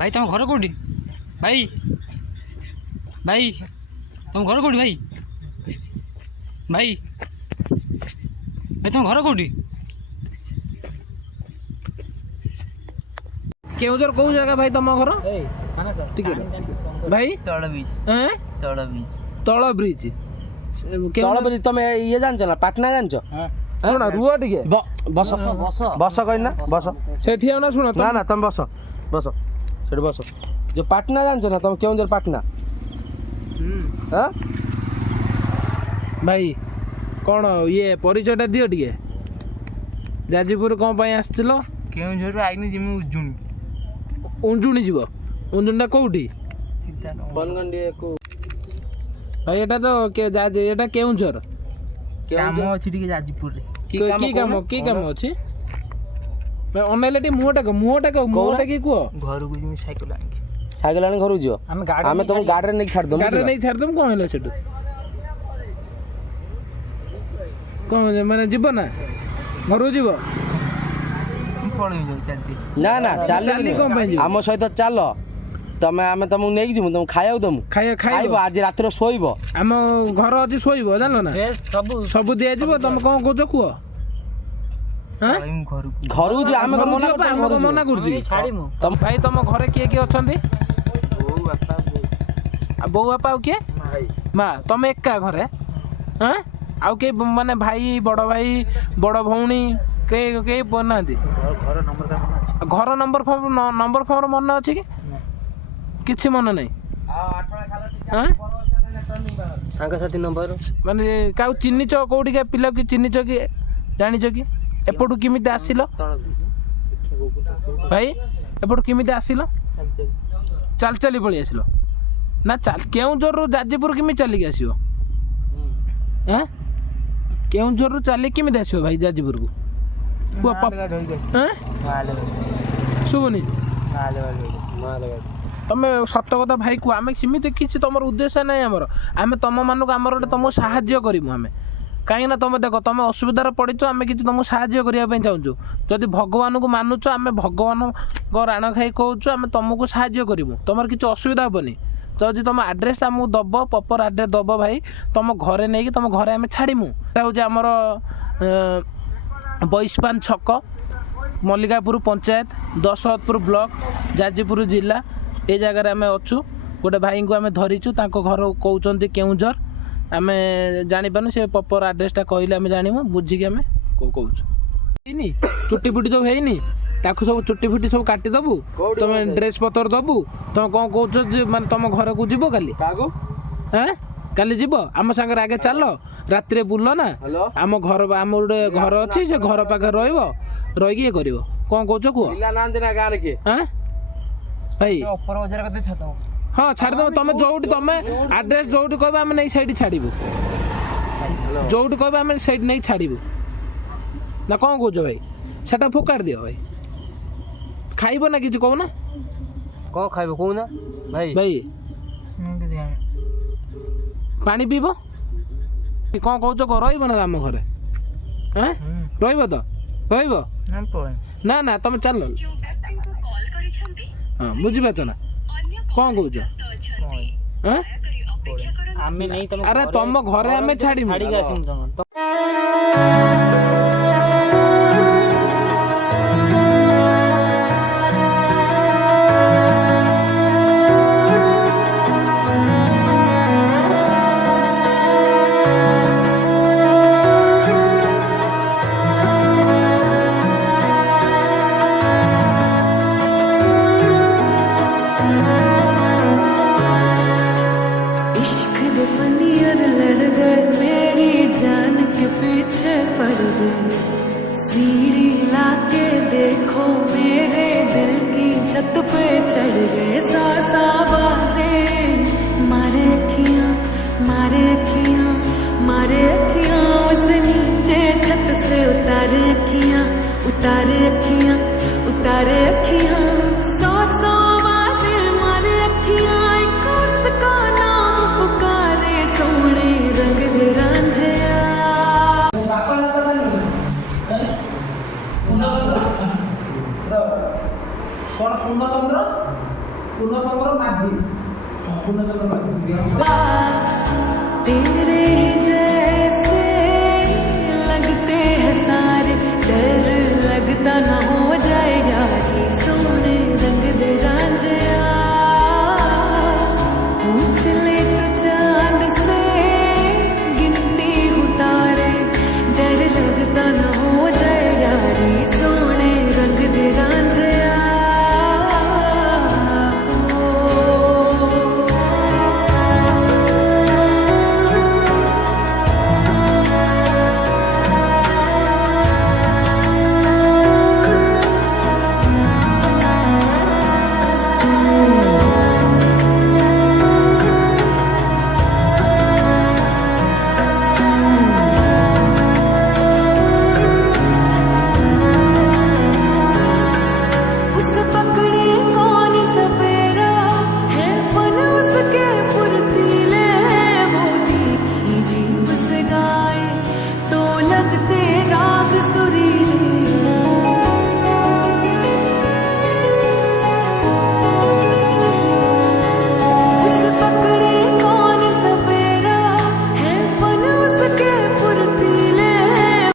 भाई तुम घर कौटी भाई भाई तुम घर कौटी भाई भाई भाई तुम घर कौटी केउजर कौ जगह भाई तुम घर भाई तल ब्रिज तल ब्रिज तल ब्रिज तल ब्रिज तुम ये जानछ ना पाटना जानछ सुन रुह टिके बस बस कहना बस सेठी आउना सुन ना ना तुम बस बस सेठी बस जो पाटना जानछ ना तुम केउजर पाटना हां भाई कौन ये परिचयटा दियो टिके जाजीपुर कौन पाई आसथिलो केउझर आइनी जिमि उजुनी उंजुणी जीव उंजुणीटा कोउठी बनगंडी को भाई एटा तो के जाजे एटा केउझर काम अछि टिके जाजीपुर रे की काम अछि भाई अनलेटी मुहटा की को घर को जिमि साइकिल आनी घर जियो आमे तुम गाड़ी रे नहीं छाड़ दम गाड़ी नहीं छाड़ दम कोन हेले सेटु कोन माने जीव ना घर जीव ना ना चाली कोन पाई जीव आम सहित चल तमे आमे तुमको नहीं जिमु तुम खाइयो दमु खाइबो आज रात रे सोइबो आम घर अछि सोइबो जानलो ना सब दिया जीव तुम कोन कहजो कुओ हां घर जो आमे मना करछि छाड़ीमु तुम भाई तुम घरे किए अछंती बो बापा किए माँ तुम एका घरे हाँ आउ के माने भाई बड़ भौणी के बना घर नंबर फॉर्म मन अच्छी कि किछि मन नहीं हाँ सांगसाथी नंबर माने काउ चिन्हिच कोठी के पिला कि चिन्हिच कि जानिच कि एपटू किमिते आसिलो भाई एपटू किमिते आसिलो चल चली पळी आसिलो ना चल केउझर रु जाजीपुर किमि चलिक आसियो हैं केउझर रु चली किमि आसियो भाई जाजीपुर को शुभनी तमे सत कथा भाई को आमे सिमित किछि तमर उद्देश्य नै हमर आमे तम मानको हमर तुमको साहाय्य करिमु आमे कहीं ना तुम देख तुम असुविधार पड़च आम कि तुमको साहाय्य करने चाहूँ जदि भगवान को मानुच आम भगवान राण खाई कहूँ आम तुमको साहाय्य करूँ तुम किसी असुविधा हेनी जदि तुम आड्रेस आमको दब प्रॉपर आड्रेस दब भाई तुम घरे नहीं तुम घरे आम छाड़ीमु हूँ आमर बैसपान छक मल्लिकापुर पंचायत दशरथपुर ब्लॉक जाजीपुर जिला ये जगार आम अच्छु गोटे भाई को आम धरीचु घर कहते केउझर आमे जानी पानु से प्रॉपर एड्रेसटा कहले आमे जानिमु बुझिके आमे कहू हेनी चुट्टी फुटी सब हेनी ताकू सब चुट्टी फुटी सब काटी दबु तुम ड्रेस पतर दबु तुम कौन कहछ माने तुम घर को जीवो काली हैं काली जीवो आम संगे आगे चल रात रे बुल्लो ना आम घर आम गोटे घर अच्छी से घर पाखे रहिबो रहिके ये करिवो कौन कहछ को पिला नाम देना गार के हैं भाई ऊपर बाजार कते छातो हाँ छाड़ दो तुम जोटी तुम आड्रेस जोटी कह आम नहीं सही छाड़ू जोटी कह आम सही नहीं छाड़ू ना कौन कौच भाई सेटा फोकाड़ दियो भाई खाइब ना किसी कहना कौन खाइब कहना भाई भाई पानी पीब कौन कौच रही ना आम घरे हाँ रही तो रही ना ना तुम चल हाँ बुझीपार ना कौन कौच अरे तुम घरे आम छाड़ी सीढ़ी लाके देखो मेरे दिल की छत पे चढ़ गए सासा बाजे मारे अखियां मारे अखियां मारे अखियां उस नीचे छत से उतारे अखियां उतारे अखियां उतारे अखियां सौ सौ बाजे मारे अखियां एक उसका नाम पुकारे सोने रंग दे रांझिया कौन पूर्णचंद्र ପୂର୍ଣ୍ଣଚନ୍ଦ୍ର ମାଝୀ ପୂର୍ଣ୍ଣଚନ୍ଦ୍ର ମାଝୀ तेरे ही